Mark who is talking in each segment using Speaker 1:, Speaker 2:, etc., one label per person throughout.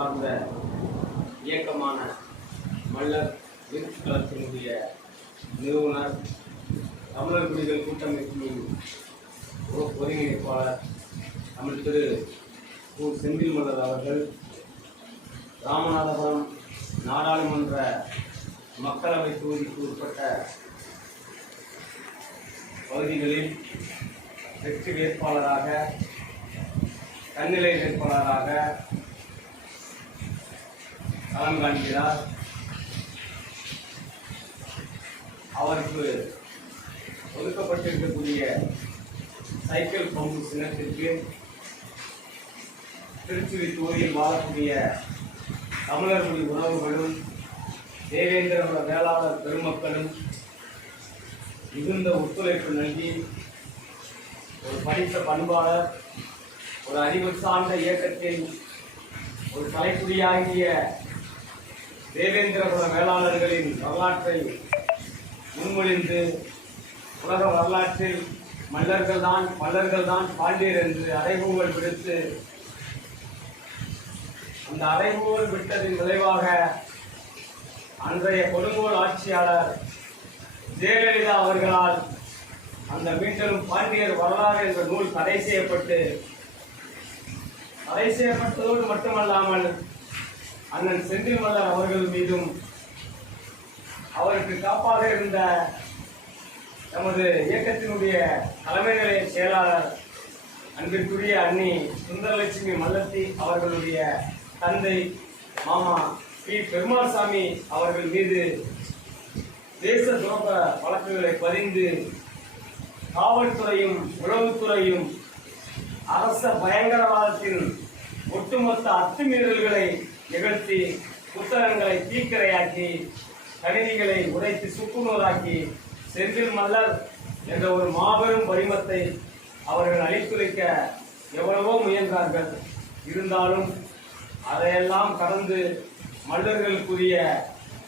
Speaker 1: சார்ந்த இயக்கமான மல்லர் எழுத்து களத்தினுடைய நிறுவனர் தமிழர் குடிகள் கூட்டமைப்பின் ஒருங்கிணைப்பாளர் தமிழ் திரு. கு. செந்தில் மல்லர் அவர்கள் ராமநாதபுரம் நாடாளுமன்ற மக்களவை தொகுதிக்கு உட்பட்ட பகுதிகளில் வெற்றி வேட்பாளராக தன்னிலை வேட்பாளராக நலம் காண்கிறார். அவருக்கு ஒதுக்கப்பட்டிருக்கக்கூடிய சைக்கிள் பம்பு சின்னத்திற்கு திருச்சுழி தொகுதியில் வாழக்கூடிய தமிழர்களுடைய உறவுகளும் தேவேந்திரகுல வேளாளர் பெருமக்களும் மிகுந்த ஒத்துழைப்பு நல்கி ஒரு படித்த பண்பாளர் ஒரு அறிவு சார்ந்த இயக்கத்தின் ஒரு தலைக்குடியாகிய தேவேந்திரகுல வேளாளர்களின் வரலாற்றை முன்மொழிந்து உலக வரலாற்றில் மல்லர்கள் தான் மல்லர்கள் தான் பாண்டியர் என்று அறைகூவல் விடுத்து அந்த அறைகூவல் விட்டதின் விளைவாக அன்றைய கொடுங்கோல் ஆட்சியாளர் ஜெயலலிதா அவர்களால் அந்த மீண்டும் பாண்டியர் வரலாறு என்ற நூல் தடை செய்யப்பட்டு தடை செய்யப்பட்டதோடு மட்டுமல்லாமல் அண்ணன் செந்தில்மலர் அவர்கள் மீதும் அவருக்கு காப்பாக இருந்த நமது இயக்கத்தினுடைய தலைமை நிலைய செயலாளர் அன்பிற்குரிய அண்ணி சுந்தரலட்சுமி மல்லத்தி அவர்களுடைய தந்தை மாமா பி. பெருமாள்சாமி அவர்கள் மீது தேச துரோக வழக்குகளை பதிந்து காவல்துறையும் உளவுத்துறையும் அரச பயங்கரவாதத்தின் ஒட்டுமொத்த அத்துமீறல்களை நிகழ்த்தி புத்தகங்களை தீக்கிரையாக்கி கணினிகளை உடைத்து சுக்குநூறாக்கி செந்தில் மல்லர் என்ற ஒரு மாபெரும் வரிமத்தை அவர்கள் அழித்துரைக்க எவ்வளவோ முயன்றார்கள். இருந்தாலும் அதையெல்லாம் கடந்து மல்லர்களுக்குரிய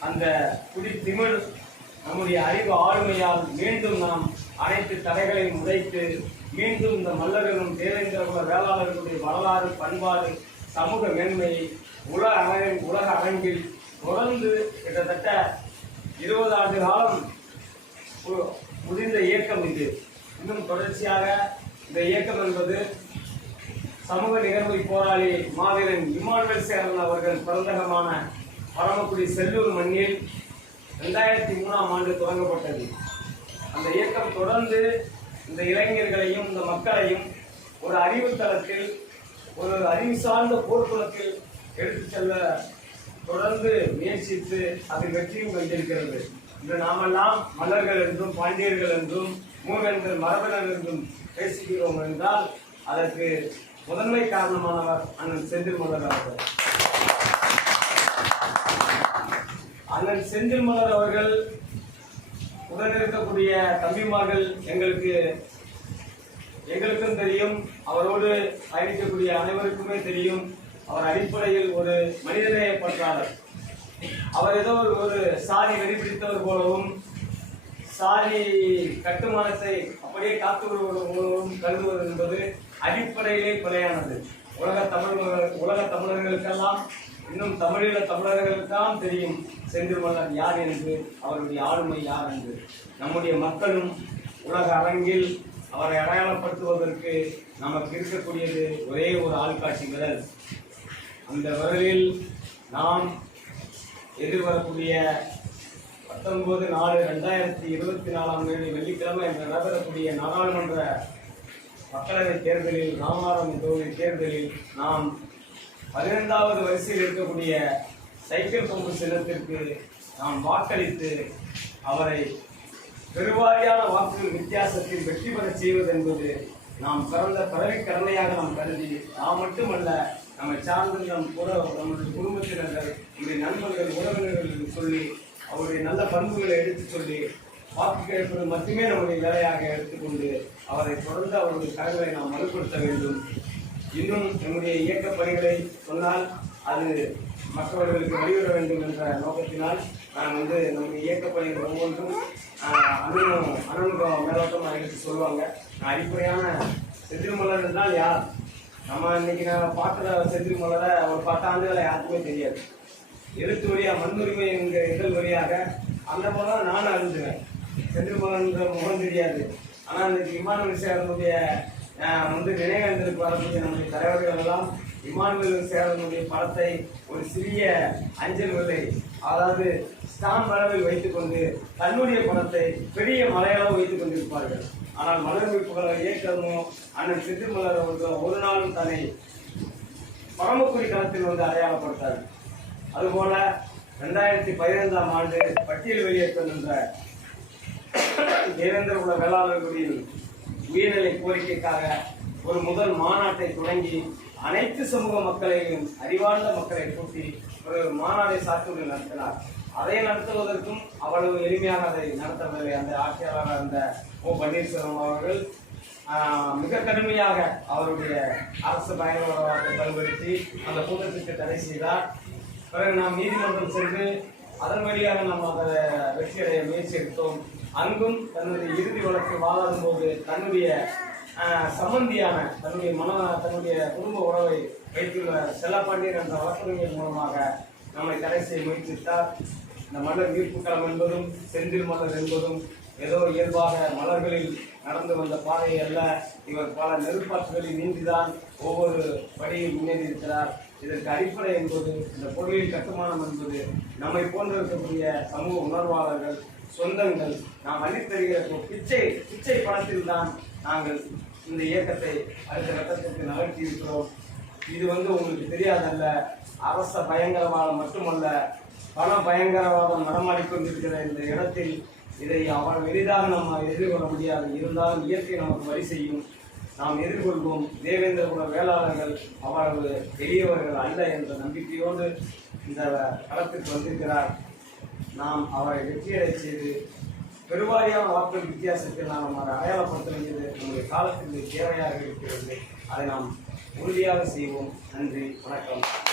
Speaker 1: அந்த குடி திமிழ் நம்முடைய அறிவு ஆளுமையால் மீண்டும் நாம் அனைத்து தடைகளையும் உடைத்து மீண்டும் இந்த மல்லர்களும் தேவேந்திரகுல வேளாளர்களுடைய வரலாறு பண்பாடு சமூக மேன்மையை உலக அரங்கில் உலக அரங்கில் தொடர்ந்து கிட்டத்தட்ட இருபது ஆண்டு காலம் மு- முடிந்த இயக்கம் இது. இன்னும் தொடர்ச்சியாக இந்த இயக்கம் என்பது சமூக நிகழ்வு போராளி மாவீரன் இமானுவேல் சேரன் அவர்கள் பிறந்தகமான பரமக்குடி செல்லூர் மண்ணில் ரெண்டாயிரத்தி மூணாம் ஆண்டு தொடங்கப்பட்டது. அந்த இயக்கம் தொடர்ந்து இந்த இளைஞர்களையும் இந்த மக்களையும் ஒரு அறிவு தளத்தில் ஒரு அறிவு சார்ந்த போர்க்குளத்தில் எடுத்து செல்ல தொடர்ந்து முயற்சித்து அதில் வெற்றியும் கண்டிருக்கிறது. இன்று நாமெல்லாம் மலர்கள் என்றும் பாண்டியர்கள் என்றும் மூவேந்தர் மரபினர் என்றும் பேசுகிறோம் என்றால் அதற்கு முதன்மை காரணமானவர் அண்ணன் செந்தில் மலர் அவர்கள். அண்ணன் செந்தில் மலர் அவர்கள் உடன் இருக்கக்கூடிய தம்பிமார்கள் எங்களுக்கு எங்களுக்கும் தெரியும் அவரோடு பயணிக்கக்கூடிய அனைவருக்குமே தெரியும் அவர் அடிப்படையில் ஒரு மனிதநேய பற்றாளர் அவர் ஏதோ ஒரு ஒரு சாதி வெறிபிடித்தவர் போலவும் சாதி கட்டுமானத்தை அப்படியே காத்து வருவதும் கருதுவது என்பது அடிப்படையிலே பிழையானது. உலக தமிழ் உலக தமிழர்களுக்கெல்லாம் இன்னும் தமிழீழ தமிழர்களுக்கெல்லாம் தெரியும் செந்தில் மன்னர் யார் என்று அவருடைய ஆளுமை யார் என்று. நம்முடைய மக்களும் உலக அரங்கில் அவரை அடையாளப்படுத்துவதற்கு நமக்கு இருக்கக்கூடியது ஒரே ஒரு ஆள்காட்சி விரல் அந்த விரலில் நாம் எதிர்வரக்கூடிய பத்தொன்பது நாலு ரெண்டாயிரத்தி இருபத்தி நாலாம் தேதி வெள்ளிக்கிழமை இன்று நடைபெறக்கூடிய நாடாளுமன்ற மக்களவைத் தேர்தலில் ராமநாதபுரம் தொகுதி தேர்தலில் நாம் பதினைந்தாவது வரிசையில் இருக்கக்கூடிய சைக்கிள் பம்பு சின்னத்திற்கு நாம் வாக்களித்து அவரை பெருவாரியான வாக்குகள் வித்தியாசத்தில் வெற்றி பெற செய்வது என்பது நாம் பிறந்த பிறவி கடமையாக நாம் கருதி நாம் மட்டுமல்ல நம்மை சார்ந்த நம் கூட நம்முடைய குடும்பத்தினர்கள் நம்முடைய நண்பர்கள் உறவினர்கள் என்று சொல்லி அவருடைய நல்ல பண்புகளை எடுத்துச் சொல்லி வாக்கு கேட்பது மட்டுமே நம்முடைய வேலையாக எடுத்துக்கொண்டு அவரை தொடர்ந்து அவருடைய கடமைகளை நாம் வலுப்படுத்த வேண்டும். இன்னும் நம்முடைய இயக்க பணிகளை சொன்னால் அது மற்றவர்களுக்கு வெளியிட வேண்டும் என்ற நோக்கத்தினால் நான் வந்து நம்ம இயக்க பணிகள் ஒவ்வொன்றும் ஆஹ், அண்ணனும் அண்ணனுக்கும் மேலோட்டமாக எடுத்து சொல்லுவாங்க. அடிப்படையான செந்தில்மலர் என்றால் யார்? நம்ம இன்னைக்கு நான் பார்க்குற செந்தில் ஒரு பத்து ஆண்டுகளை யாருக்குமே தெரியாது. எழுத்து வழியாக மண்ணுரிமை என்கிற இதழ் வழியாக அந்த மூலம் நான் அறிஞ்சுவேன். செந்தில் முகம் தெரியாது. ஆனால் இன்னைக்கு விமான விஷயம் ஆஹ், வந்து நினைவேந்தலுக்கு வரக்கூடிய நம்முடைய தலைவர்கள் எல்லாம் இமானுவேல் சேரனுடைய படத்தை ஒரு சிறிய அஞ்சல் விலை அதாவது ஸ்டாம்ப் அளவில் வைத்துக்கொண்டு தன்னுடைய படத்தை பெரிய மலையளவு வைத்துக் கொண்டிருப்பார்கள். ஆனால் மலர் மீட்புகளை இயக்கமும் அண்ணன் செந்தில் மலர் அவர்கள் ஒரு நாளும் தன்னை பரமக்குடி களத்தில் வந்து அடையாளப்படுத்தார். அதுபோல ரெண்டாயிரத்தி பதினைந்தாம் ஆண்டு பட்டியல் வெளியேற்றம் என்ற தேவேந்திர குல வேளாளர்களின் உயர்நிலை கோரிக்கைக்காக ஒரு முதல் மாநாட்டை தொடங்கி அனைத்து சமூக மக்களையும் அறிவார்ந்த மக்களை கூட்டி ஒரு மாநாடை சாத்தூரில் நடத்தினார். அதை நடத்துவதற்கும் அவ்வளவு எளிமையாக அதை நடத்தவில்லை அந்த ஆட்சியாளர் அந்த ஓ பன்னீர்செல்வம் அவர்கள். மிக கடுமையாக அவருடைய அரசு பயங்கரவாதத்தை பயன்படுத்தி அந்த கூட்டத்திற்கு தடை செய்தார். பிறகு நாம் நீதிமன்றம் சென்று அதன் வழியாக நாம் அதை வெற்றியடைய முயற்சி எடுத்தோம். அங்கும் தன்னுடைய இறுதி வழக்கு வாதாடும் போது தன்னுடைய சம்பந்தியான தன்னுடைய மன தன்னுடைய குடும்ப உறவை வைத்துள்ள செல்லப்பாண்டியன் என்ற வழக்கறிஞர் மூலமாக நம்மை தடை செய்ய முயற்சித்தார். இந்த மலர் ஈர்ப்புக்களம் என்பதும் செந்தில் மலர் என்பதும் ஏதோ இயல்பாக மலர்களில் நடந்து வந்த பாதை அல்ல இவர் பல நெருப்பாற்றுகளில் நீந்திதான் ஒவ்வொரு படியில் முன்னேறியிருக்கிறார் இதற்கு அடிப்படை என்பது இந்த பொருளின் கட்டுமானம் என்பது நம்மை போன்ற இருக்கக்கூடிய சமூக உணர்வாளர்கள் சொந்தங்கள் நாம் அள்ளித்தருகிற பிச்சை பிச்சை பணத்தில் தான் நாங்கள் இந்த இயக்கத்தை அடுத்த கட்டத்திற்கு நகர்த்தி இருக்கிறோம் இது வந்து உங்களுக்கு தெரியாதல்ல. அரச பயங்கரவாதம் மட்டுமல்ல பல பயங்கரவாதம் நடமாடிக்கொண்டிருக்கிற இந்த இடத்தில் இதை அவ்வளவு எளிதாக நம்ம எதிர்கொள்ள முடியாது. இருந்தாலும் இயற்கை நமக்கு வழி செய்யும். நாம் எதிர்கொள்வோம். தேவேந்திர குல வேளாளர்கள் அவர்கள் பெரியவர்கள் அல்ல என்ற நம்பிக்கையோடு இந்த களத்திற்கு வந்திருக்கிறார். நாம் அவரை வெற்றியடை செய்து பெருவாரியான வாக்குகள் வித்தியாசத்தில் நாம் நம்ம அடையாளப்படுத்த வேண்டியது நம்முடைய காலத்திற்கு தேவையாக இருக்கிறது. அதை நாம் உறுதியாக செய்வோம். நன்றி. வணக்கம்.